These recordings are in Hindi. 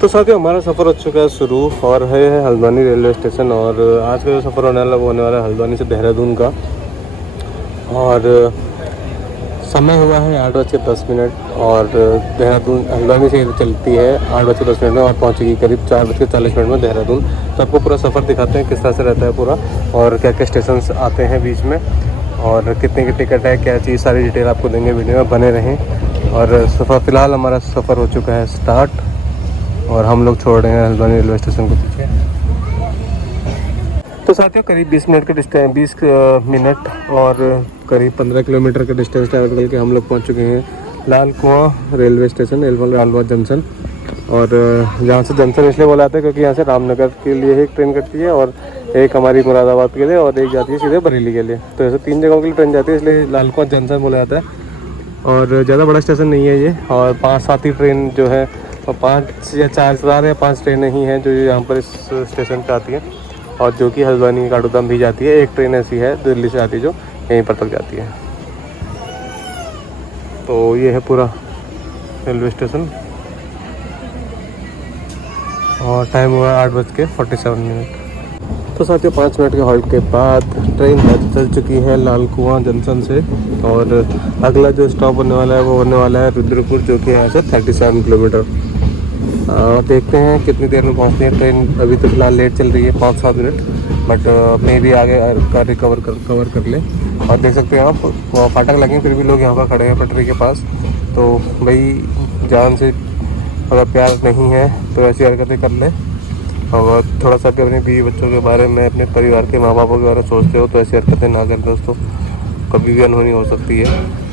तो साथियों हमारा सफ़र हो चुका है शुरू और है हल्द्वानी रेलवे स्टेशन। और आज का जो सफ़र होने वाला है वो होने वाला है हल्द्वानी से देहरादून का। और समय हुआ है 8:10 और देहरादून हल्द्वानी से चलती है 8:10 में और पहुंचेगी करीब 4:40 में देहरादून। तो आपको पूरा सफ़र दिखाते हैं किस तरह से रहता है पूरा और क्या क्या स्टेशन आते हैं बीच में और कितने की टिकट है, क्या चीज़, सारी डिटेल आपको देंगे। वीडियो में बने रहें। और सफ़र फ़िलहाल हमारा सफ़र हो चुका है स्टार्ट और हम लोग छोड़ रहे हैं हल्द्वानी रेलवे स्टेशन को पीछे। तो साथियों करीब 20 मिनट का डिस्टेंस, 20 मिनट और करीब 15 किलोमीटर का डिस्टेंस ट्रैवल करके हम लोग पहुंच चुके हैं लाल कुआं रेलवे स्टेशन, लालबाग जंक्शन। और यहाँ से जंक्शन इसलिए बोला जाता है क्योंकि यहाँ से रामनगर के लिए एक ट्रेन कटती है और एक हमारी मुरादाबाद के लिए और एक जाती है सीधे बरेली के लिए। तो ऐसे 3 जगहों के लिए ट्रेन जाती है, इसलिए लाल कुआं जंक्शन बोला जाता है। और ज़्यादा बड़ा स्टेशन नहीं है ये और 5-7 ही ट्रेन जो है और 5 या 4 या 5 ट्रेनें ही हैं जो यहाँ पर इस स्टेशन पे आती हैं और जो कि हल्द्वानी काठगोदाम भी जाती है। एक ट्रेन ऐसी है दिल्ली से आती है जो यहीं पर तक जाती है। तो ये है पूरा रेलवे स्टेशन और टाइम हुआ 8:47। तो साथियों 5 मिनट के हॉल्ट के बाद ट्रेन चल चुकी है लाल कुआं जंक्शन से और अगला जो स्टॉप होने वाला है वो होने वाला है रुद्रपुर, जो कि यहाँ से 37 किलोमीटर। देखते हैं कितनी देर में पहुँचती है ट्रेन। अभी तो फिलहाल लेट चल रही है 5-7 मिनट, बट मे भी आगे का कवर कर ले। और देख सकते हैं आप फाटक लगे फिर भी लोग यहाँ पर खड़े हैं पटरी के पास। तो भाई जान से अगर प्यार नहीं है तो ऐसी हरकतें कर ले और थोड़ा सा भी अपने बीवी बच्चों के बारे में, अपने परिवार के माँ बापों के बारे में सोचते हो तो ऐसी हरकतें ना करें दोस्तों, कभी भी अनहोनी हो सकती है।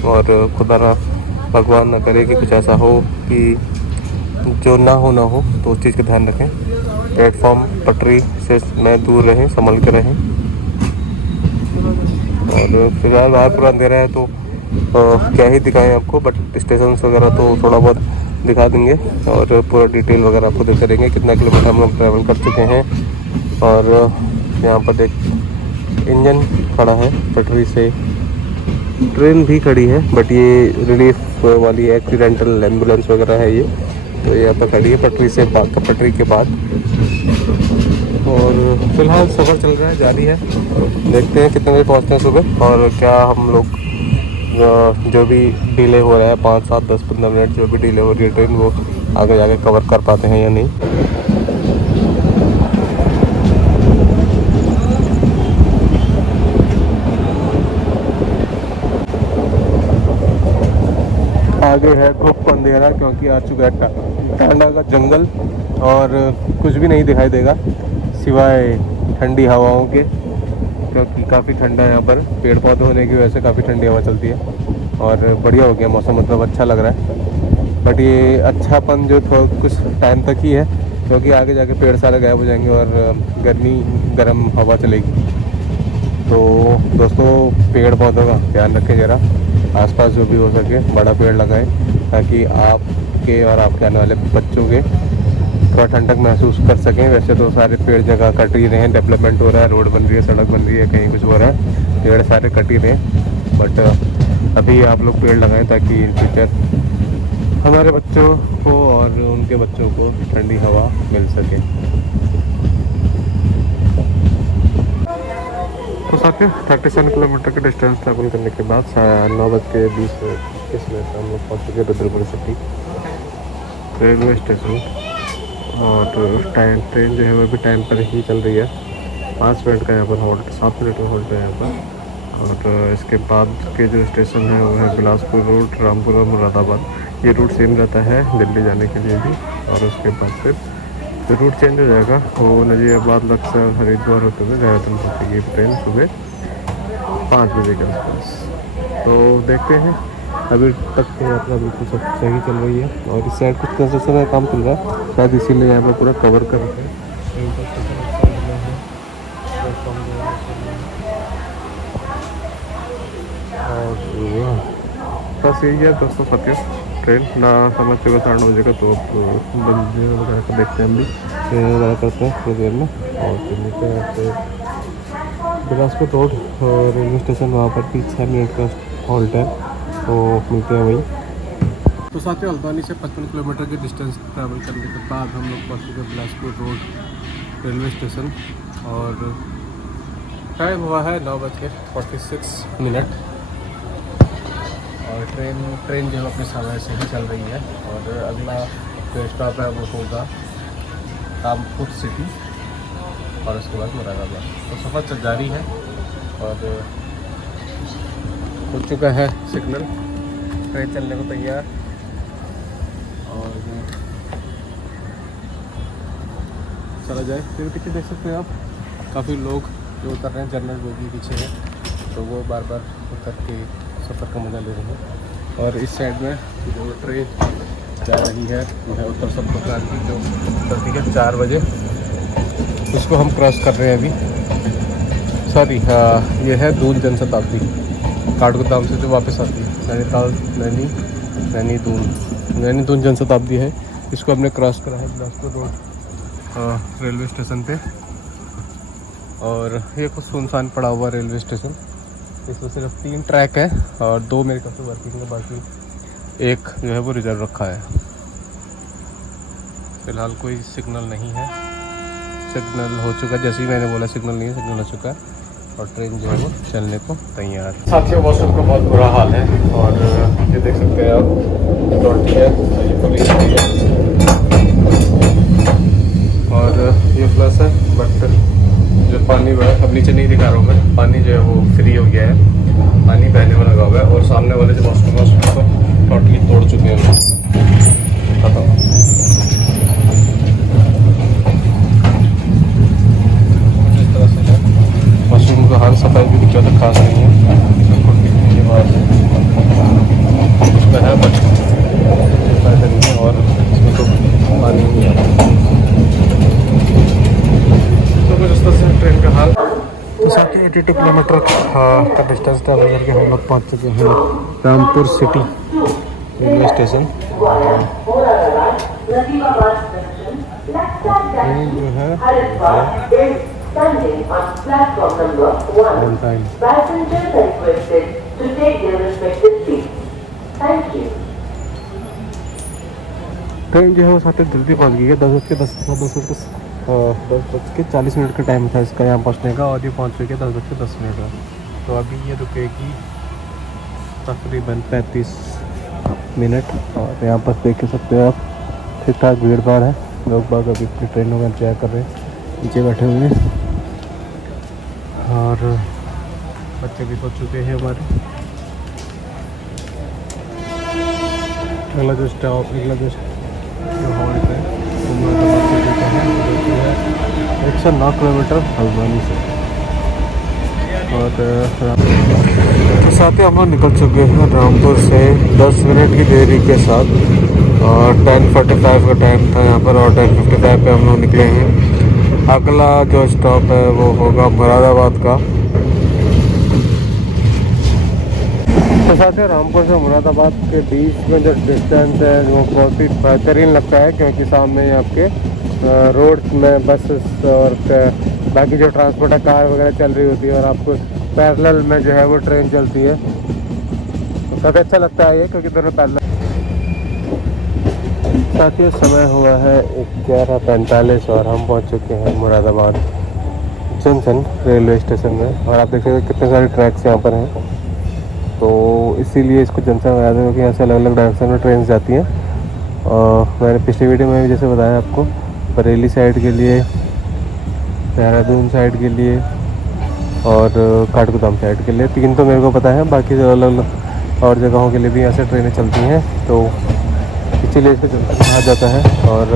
और खुदा ना भगवान ना करे कि कुछ ऐसा हो कि जो ना हो तो उस चीज़ का ध्यान रखें। प्लेटफॉर्म पटरी से मैं दूर रहें, संभल कर रहें। और फिलहाल बाहर पूरा अंधेरा है तो क्या ही दिखाएं आपको, बट स्टेशन वगैरह तो थोड़ा बहुत दिखा देंगे और पूरा डिटेल वगैरह आपको देते रहेंगे कितना किलोमीटर हम लोग ट्रैवल कर चुके हैं। और यहाँ पर एक इंजन खड़ा है पटरी से, ट्रेन भी खड़ी है बट ये रिलीफ वाली एक्सीडेंटल एम्बुलेंस वगैरह है ये, तो यहाँ पर खड़ी है पटरी के बाद। और फिलहाल सफ़र चल रहा है, जारी है। देखते हैं कितने बजे पहुँचते हैं सुबह और क्या हम लोग जो भी डिले हो रहा है 5, 7, 10, 15 मिनट जो भी डिले हो रही है ट्रेन वो आगे जाके कवर कर पाते हैं या नहीं। आगे है खूब अंधेरा क्योंकि आ चुका है टांडा का जंगल और कुछ भी नहीं दिखाई देगा सिवाय ठंडी हवाओं के, क्योंकि काफ़ी ठंडा है यहाँ पर। पेड़ पौधे होने की वजह से काफ़ी ठंडी हवा चलती है और बढ़िया हो गया मौसम, मतलब अच्छा लग रहा है। बट ये अच्छापन जो कुछ टाइम तक ही है क्योंकि आगे जाके पेड़ सारे गायब हो जाएंगे और गर्म हवा चलेगी। तो दोस्तों पेड़ पौधों का ध्यान रखें ज़रा, आसपास जो भी हो सके बड़ा पेड़ लगाएं ताकि आपके और आपके आने वाले बच्चों के थोड़ा ठंडक महसूस कर सकें। वैसे तो सारे पेड़ जगह कट ही रहे हैं, डेवलपमेंट हो रहा है, रोड बन रही है, सड़क बन रही है, कहीं कुछ हो रहा है, पेड़ सारे कट ही रहे हैं। बट अभी आप लोग पेड़ लगाएं ताकि इन फ्यूचर हमारे बच्चों को और उनके बच्चों को ठंडी हवा मिल सके। तो साथियों 37 किलोमीटर का डिस्टेंस ट्रैवल करने के बाद 9:20 हम लोग पहुँच चुके रुद्रपुर सिटी रेलवे स्टेशन। और ट्रेन जो है वो भी टाइम पर ही चल रही है। 5 मिनट का यहाँ पर हॉल्ट, 7 मिनट का हॉल्ट है यहाँ पर। और इसके बाद के जो स्टेशन है वो है बिलासपुर रोड, रामपुर और मुरादाबाद। ये रूट सेम रहता है दिल्ली जाने के लिए भी। और उसके बाद फिर तो रूट चेंज हो जाएगा, वो नजीबाबाद, लक्सर, हरिद्वार होते हुए देहरादून पहुँचेगी ट्रेन सुबह 5 बजे के आसपास। तो देखते हैं, अभी तक तो यात्रा बिल्कुल सब सही चल रही है। और इस साइड कुछ कंस्ट्रक्शन का काम चल रहा है शायद, इसीलिए यहाँ पर पूरा कवर कर रहे हैं। और बस यही है दोस्तों साथियों, ट्रेन ना समझ के साढ़े 9 बजे का तो बंदे वगैरह को देखते हैं हम भी वगैरह करते हैं थोड़ी देर में। और फिर मिलते हैं बिलासपुर रोड रेलवे स्टेशन, वहाँ पर भी 6 मिनट का हॉल्ट है, तो मिलते हैं वहीं। तो साथ ही हल्द्वानी से 55 किलोमीटर की डिस्टेंस ट्रैवल करने के बाद हम लोग पहुँच चुके बिलासपुर रोड रेलवे स्टेशन और टाइम हुआ है 9:46 और ट्रेन जो अपने समय से ही चल रही है और अगला जो स्टॉप है वो होगा रामपुर सिटी और उसके बाद मुरादाबाद। तो सफ़र जारी है और हो चुका है सिग्नल, ट्रेन चलने को तैयार। और चला जाए। फिर पीछे देख सकते हैं आप काफ़ी लोग जो उतर रहे हैं, जनरल बोगी पीछे है तो वो बार बार उतर के सफ़र का मज़ा ले रहे हैं। और इस साइड में जो ट्रेन जा रही है वो है उत्तर संपर्क की, जो उतरती है 4 बजे। उसको हम क्रॉस कर रहे हैं अभी। सॉरी, ये है दून जनशताब्दी, काठगोदाम से जो वापस आती है नैनीताल, नैनी दून जनशताब्दी है। इसको हमने क्रॉस करा है बिलासपुर रोड रेलवे स्टेशन पे। और ये कुछ सुनसान पड़ा हुआ रेलवे स्टेशन। इसमें सिर्फ 3 ट्रैक है और 2 मेरे ख्याल से वर्किंग है, बाकी एक जो है वो रिजर्व रखा है। फ़िलहाल कोई सिग्नल नहीं है। सिग्नल हो चुका, जैसे ही मैंने बोला सिग्नल नहीं है, सिग्नल हो चुका है और ट्रेन जो है वो चलने को तैयार। साथियों, मौसम का बहुत बुरा हाल है और ये देख सकते हैं आप, अथॉरिटी है, ये पुलिस भी है और ये प्लस है। बट जो पानी अब नीचे नहीं दिखा रहा हूँ मैं, पानी जो है वो फ्री हो गया है, पानी बहने में लगा हुआ है और सामने वाले जो वॉशरूम है उसको तो टोटली तोड़ चुके हैं लोग। मशरूम का हाल सफाई भी कुछ ज़्यादा खास नहीं है, ये बात उसमें है बट फायदा नहीं है और इसमें तो पानी नहीं आता। तो कुछ इस तरह से ट्रेन का हाल। तो 82 किलोमीटर का डिस्टेंस ट्रैवल करके हम लोग पहुँच चुके हैं Rampur city railway station. Train जो है Standing on platform number 1. Passengers are requested to take their respective seats. Thank you. Train जो है वो साथ जल्दी पहुंच गई है। 10:40 का टाइम था इसका यहाँ पहुंचने का और ये पहुंच चुकी है 10:10 का। तो अभी ये रुकेगी तकरीबन 35 मिनट और यहाँ पर देख सकते हो आप ठीक ठाक भीड़ भाड़ है। लोग बाग अभी अपनी ट्रेनों का इंतजार कर रहे हैं, नीचे बैठे हुए हैं और बच्चे भी पहुंच चुके हैं हमारे। अगला जो स्टॉप, अगला जो हॉल्ट है 109 किलोमीटर हल्द्वानी से। और तो साथ ही हम लोग निकल चुके हैं रामपुर से 10 मिनट की देरी के साथ और 10:45 का टाइम था यहाँ पर और 10:55 पे हम लोग निकले हैं। अगला जो स्टॉप है वो होगा मुरादाबाद का। तो साथ ही रामपुर से मुरादाबाद के बीच में जो डिस्टेंस है वो बहुत ही बेहतरीन लगता है, क्योंकि सामने आपके रोड में बसेस और बाकी जो ट्रांसपोर्ट है, कार वगैरह चल रही होती है और आपको पैरेलल में जो है वो ट्रेन चलती है। तो काफ़ी अच्छा लगता है ये, क्योंकि दोनों पैरेलल। साथियों, समय हुआ है 11:45 और हम पहुंच चुके हैं मुरादाबाद जंक्शन रेलवे स्टेशन में। और आप देख सकते हैं कितने सारे ट्रैक्स यहाँ पर हैं, तो इसीलिए इसको जंक्शन में याद है क्योंकि यहाँ से अलग अलग डायरेक्शन में ट्रेन जाती हैं। और मैंने पिछली वीडियो में भी जैसे बताया आपको, बरेली साइड के लिए, देहरादून साइड के लिए और काठगोदाम साइड के लिए 3 तो मेरे को पता है, बाकी जो अलग अलग और जगहों के लिए भी यहाँ से ट्रेनें चलती हैं। तो इसीलिए इसको जंक्शन कहा जाता है। और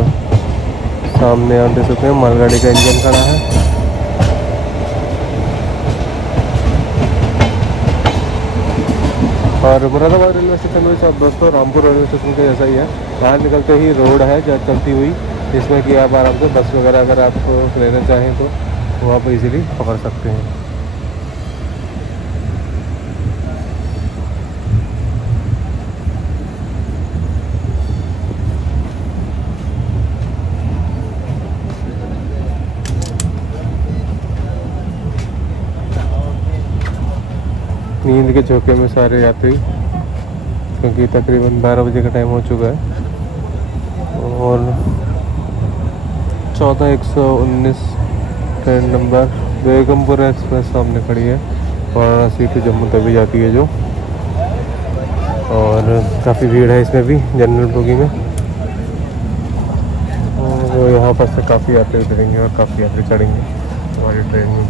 सामने आप देख सकते हैं मालगाड़ी का इंजन खड़ा है। और मुरादाबाद रेलवे स्टेशन में सब दोस्तों रामपुर रेलवे स्टेशन के जैसा ही है। बाहर निकलते ही रोड है जो चलती हुई, जिसमें कि आप आराम से बस वगैरह अगर आप लेना चाहें तो वो आप इजीली पकड़ सकते हैं। नींद के झोंके में सारे यात्री क्योंकि तकरीबन 12 बजे का टाइम हो चुका है। और 14-119 ट्रेन नंबर बेगमपुरा एक्सप्रेस सामने खड़ी है, वाराणसी टू जम्मू तभी जाती है जो। और काफ़ी भीड़ है इसमें भी, जनरल बोगी में। और यहाँ पर से काफ़ी यात्री उतरेंगे और काफ़ी यात्री चढ़ेंगे हमारी ट्रेन में।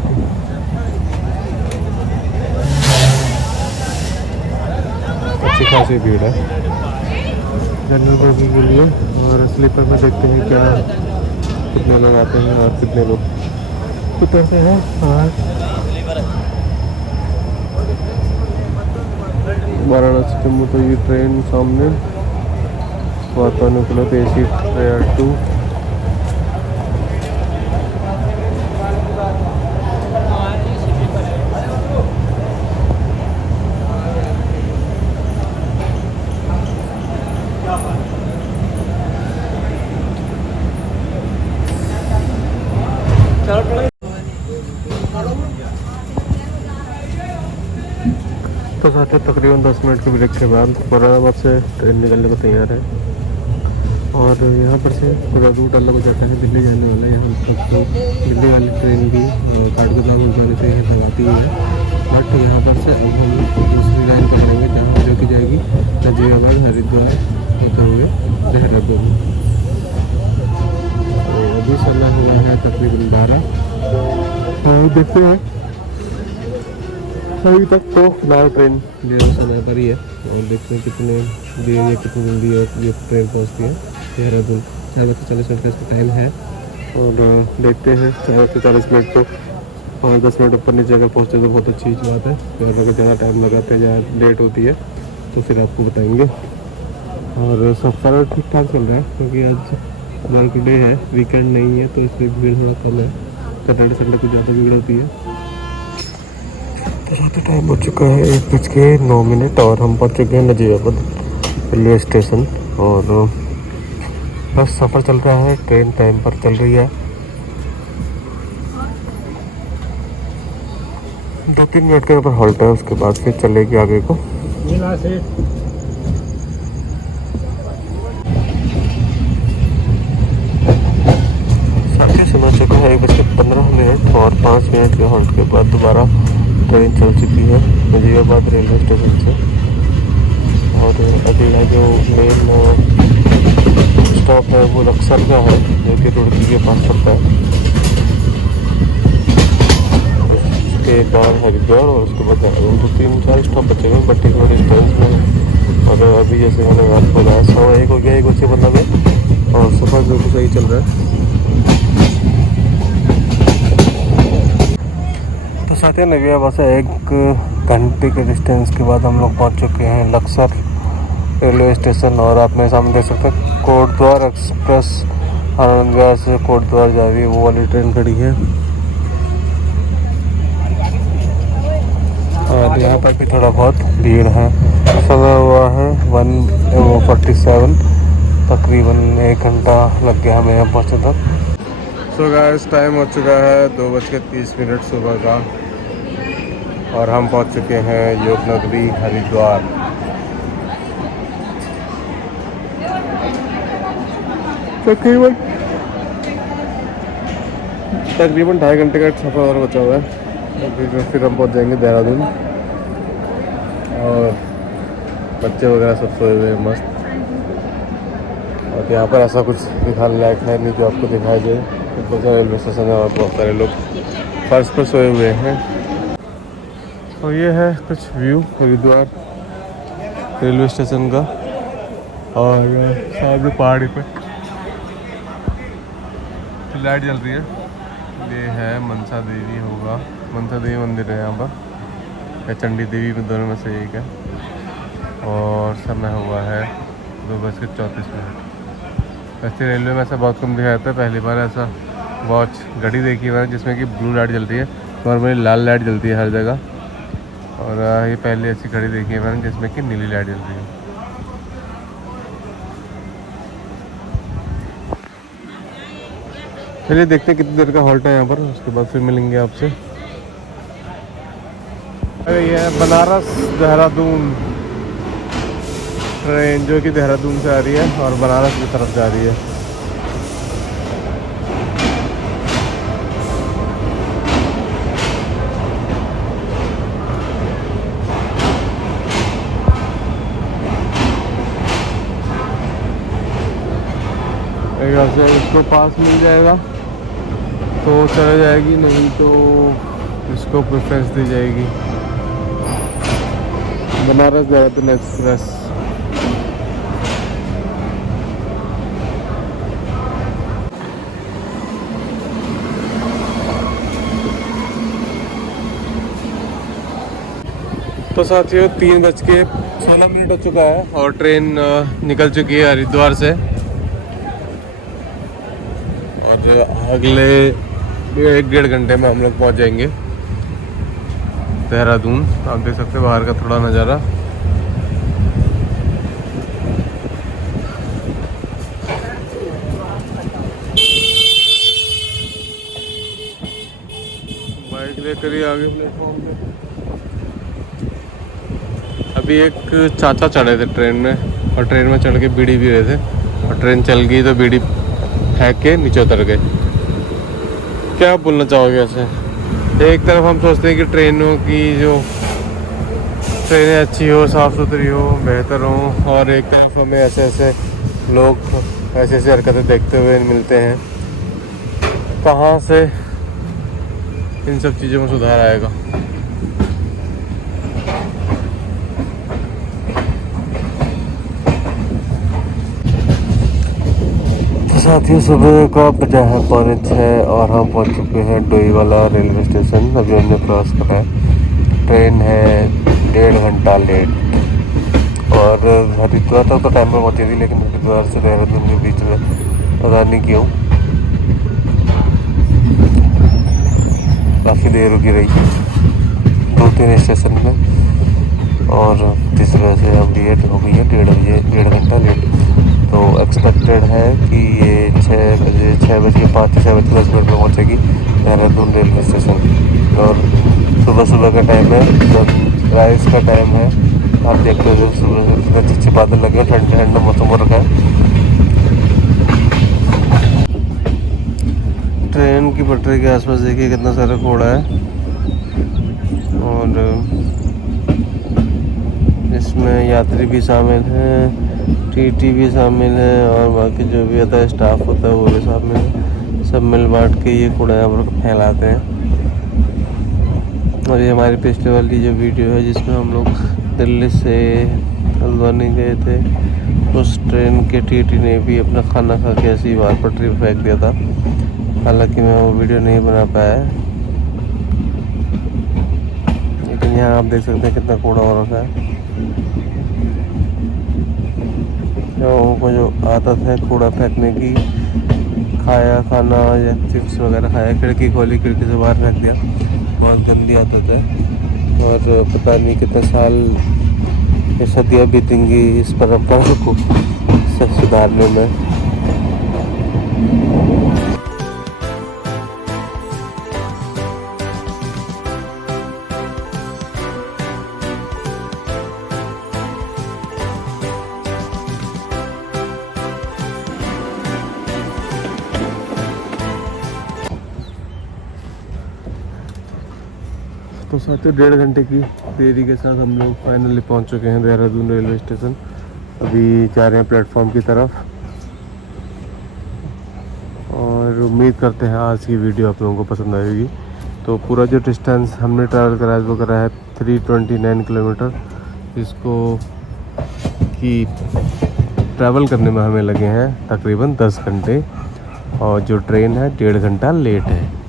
अच्छी खासी भीड़ है जनरल बोगी के लिए। और स्लीपर में देखते हैं क्या कितने लोग आते हैं और कितने लोग उतरते हैं। और वाराणसी जम्मू तो ये ट्रेन सामने वातानुकूलित AC ट्रेन 2। तो साथ ही तकरीबन 10 मिनट के ब्रेक के बाद मुरादाबाद से ट्रेन निकलने को तैयार है। और यहाँ पर से पूरा रूट अलग हो जाता है, दिल्ली जाने वाला है। यहाँ तक तो दिल्ली वाली ट्रेन भी काठगोदाम गुरुद्वारे से यहाँ तक आती है। बट यहाँ पर से हम दूसरी लाइन पकड़ेंगे जहाँ जो कि जाएगी नजीबाबाद, हरिद्वार होते हुए देहरादून। तो अभी समय हुआ है तकरीबन 12। और देखते हैं अभी तक तो फिलहाल ट्रेन मेरे समय पर ही है। और देखते हैं कितने देर या कितनी जल्दी ये ट्रेन पहुंचती है देहरादून। 4:40 मिनट का इसका टाइम है। और देखते हैं 4:40 मिनट तो 5-10 मिनट ऊपर नीचे अगर पहुंचते तो बहुत अच्छी बात है। फिर अगर ज़्यादा टाइम लगाते हैं, ज़्यादा लेट होती है तो फिर आपको बताएंगे। और सफ़र ठीक ठाक चल रहा है क्योंकि आज लाल डे है, वीकेंड नहीं है, तो इसलिए भीड़ थोड़ा कम है। सैटरडे संडे कुछ ज़्यादा भीड़ होती है। तो टाइम हो चुका है 1:09 और हम पहुंच चुके हैं नजीबाबाद रेलवे स्टेशन। और बस सफ़र चल रहा है, ट्रेन टाइम पर चल रही है। 2-3 मिनट के ऊपर हॉल्ट है, उसके बाद फिर चलेगी आगे को। साथी समय चुका है 1:15 और 5 मिनट के हॉल्ट के बाद दोबारा ट्रेन चल चुकी है नजीबाबाद रेलवे स्टेशन से। और अगला जो मेन स्टॉप है वो लक्सर का है, जो कि रुड़की के पास पड़ता है। उसके बाद हरिद्वार और उसके बाद 2-3-4 स्टॉप बचे हुए बट एक डिस्टेंस में। और अभी जैसे मैंने आपको बताया 1:15 हो गया, 1:15 में। और सफ़र बिल्कुल सही चल रहा है। साथ ही नजीबाबाद से 1 घंटे के डिस्टेंस के बाद हम लोग पहुंच चुके हैं लक्सर रेलवे स्टेशन। और आप मेरे सामने देख सकते हैं कोटद्वार एक्सप्रेस आनंदविहार से कोटद्वार जा रही है, वो वाली ट्रेन खड़ी है। और यहाँ पर भी थोड़ा बहुत भीड़ है। समय हुआ है 1:47, तकरीबन 1 घंटा लग गया हमें यहाँ पहुँचने तक। सो गाइस टाइम हो चुका है 2:30 सुबह का और हम पहुंच चुके हैं योग नगरी हरिद्वार। तकरीबन 2.5 घंटे का सफ़र और बचा हुआ है। फिर हम पहुंच जाएंगे देहरादून। और बच्चे वगैरह सब सोए हुए हैं मस्त। और यहाँ पर ऐसा कुछ दिखाने लायक है नहीं जो आपको दिखाई दे। बहुत सारे रेलवे स्टेशन है और बहुत सारे लोग फर्श पर सोए हुए हैं। और ये है कुछ व्यू हरिद्वार रेलवे स्टेशन का। और सामने पहाड़ी पे लाइट जल रही है। ये है मनसा देवी होगा, मनसा देवी मंदिर है यहाँ पर, या चंडी देवी में, दोनों में से एक है। और समय हुआ है 2:34। वैसे रेलवे में ऐसा बहुत कम दिखाया जाता है, पहली बार ऐसा वॉच घड़ी देखी है मैंने जिसमें कि ब्लू लाइट जलती है, नॉर्मली लाल लाइट जलती है हर जगह। और ये पहले ऐसी घड़ी देखी है मैंने जिसमें कि नीली लाइट जलती है। चलिए देखते हैं कितनी देर का हॉल्ट है यहाँ पर, उसके बाद फिर मिलेंगे आपसे। अरे ये है बनारस देहरादून ट्रेन जो कि देहरादून से आ रही है और बनारस की तरफ जा रही है। यहाँ से इसको पास मिल जाएगा तो चला जाएगी, नहीं तो इसको प्रेफरेंस दी जाएगी। बनारस देहरादून एक्सप्रेस। तो साथियों 3:16 हो चुका है और ट्रेन निकल चुकी है हरिद्वार से और अगले 1-1.5 घंटे में हम लोग पहुंच जाएंगे देहरादून। आप देख सकते हैं बाहर का थोड़ा नज़ारा। बाइक लेकर ही आगे प्लेटफॉर्म पे अभी एक चाचा चढ़े थे ट्रेन में और ट्रेन में चढ़ के बीड़ी पी रहे थे और ट्रेन चल गई तो बीड़ी फेंक के नीचे उतर गए। क्या बोलना चाहोगे ऐसे? एक तरफ हम सोचते हैं कि ट्रेनों की जो ट्रेनें अच्छी हो, साफ़ सुथरी हो, बेहतर हो, और एक तरफ हमें ऐसे ऐसे लोग ऐसे ऐसे हरकतें देखते हुए मिलते हैं। कहाँ से इन सब चीज़ों में सुधार आएगा? साथियों सुबह का बजा है 5:45 और हम पहुंच चुके हैं डोईवाला रेलवे स्टेशन। अभी हमने क्रॉस करा है। ट्रेन है 1.5 घंटा लेट और हरिद्वार तक तो टाइम में पहुंची थी, लेकिन हरिद्वार से देहरादून के बीच में पता नहीं क्यों काफ़ी देर रुकी रही 2-3 स्टेशन में और जिस वजह से अब लेट हो गई है 1.5 घंटा लेट। तो एक्सपेक्टेड है कि ये 6:05 में पहुंचेगी देहरादून रेलवे स्टेशन। और सुबह सुबह का टाइम है, सनराइज का टाइम है। आप देख रहे हो सुबह से कितने अच्छे बादल लगे हैं, ठंडा ठंडा मौसम हो रखा है। ट्रेन की पटरी के आसपास देखिए कितना सारा कूड़ा है और इसमें यात्री भी शामिल हैं, टीटी भी शामिल है और बाकी जो भी आता है स्टाफ होता है वो भी शामिल है। सब मिल बांट के ये कूड़ा यहाँ पर फैलाते हैं। और ये हमारी पिछले वाली जो वीडियो है जिसमें हम लोग दिल्ली से हल्द्वानी गए थे, उस ट्रेन के टीटी ने भी अपना खाना खा के ऐसी बार पटरी पर फेंक दिया था। हालांकि मैं वो वीडियो नहीं बना पाया, लेकिन यहाँ आप देख सकते हैं कितना कूड़ा हो रखा है। लोगों को जो आदत है कूड़ा फेंकने की, खाया खाना या चिप्स वगैरह खाया, खिड़की खोली, खिड़की से बाहर फेंक दिया, बहुत गंदी आदत है। और पता नहीं कितने साल ये सदियाँ बीतेंगी इस परंपरा को सुधारने में। तो साथियों 1.5 घंटे की देरी के साथ हम लोग फाइनली पहुंच चुके हैं देहरादून रेलवे स्टेशन। अभी जा रहे हैं प्लेटफॉर्म की तरफ और उम्मीद करते हैं आज की वीडियो आप लोगों को पसंद आएगी। तो पूरा जो डिस्टेंस हमने ट्रैवल करा है वो करा है 329 किलोमीटर, जिसको कि ट्रैवल करने में हमें लगे हैं तकरीबन 10 घंटे और जो ट्रेन है 1.5 घंटा लेट है।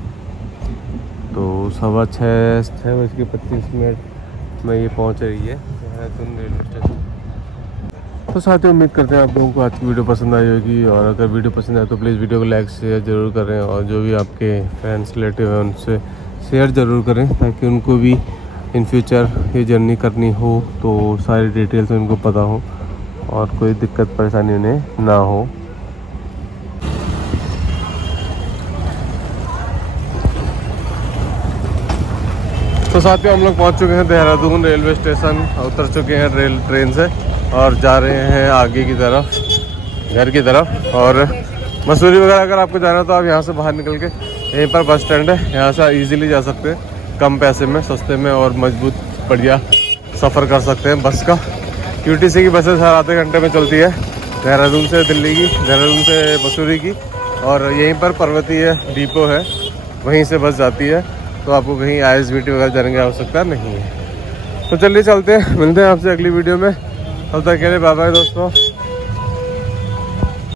तो 6:25 में ये पहुंच रही है देहरादून रेलवे स्टेशन। तो साथियों उम्मीद करते हैं आप लोगों को आज की वीडियो पसंद आई होगी, और अगर वीडियो पसंद आए तो प्लीज़ वीडियो को लाइक शेयर ज़रूर करें और जो भी आपके फ्रेंड्स रिलेटिव हैं उनसे शेयर ज़रूर करें, ताकि उनको भी इन फ्यूचर ये जर्नी करनी हो तो सारी डिटेल्स उनको पता हो और कोई दिक्कत परेशानी उन्हें ना हो। तो साथियों हम लोग पहुंच चुके हैं देहरादून रेलवे स्टेशन, उतर चुके हैं ट्रेन से और जा रहे हैं आगे की तरफ, घर की तरफ। और मसूरी वगैरह अगर आपको जाना है तो आप यहाँ से बाहर निकल के यहीं पर बस स्टैंड है, यहाँ से इजीली जा सकते हैं कम पैसे में, सस्ते में और मजबूत बढ़िया सफ़र कर सकते हैं बस का। यूटीसी की बसें हर आधे घंटे में चलती है, देहरादून से दिल्ली की, देहरादून से मसूरी की। और यहीं पर पर्वतीय डिपो है, वहीं से बस जाती है, तो आपको कहीं ISBT वगैरह जाने की आवश्यकता नहीं है। तो चलिए चलते हैं, मिलते हैं आपसे अगली वीडियो में। तब तक के लिए बाय बाय दोस्तों।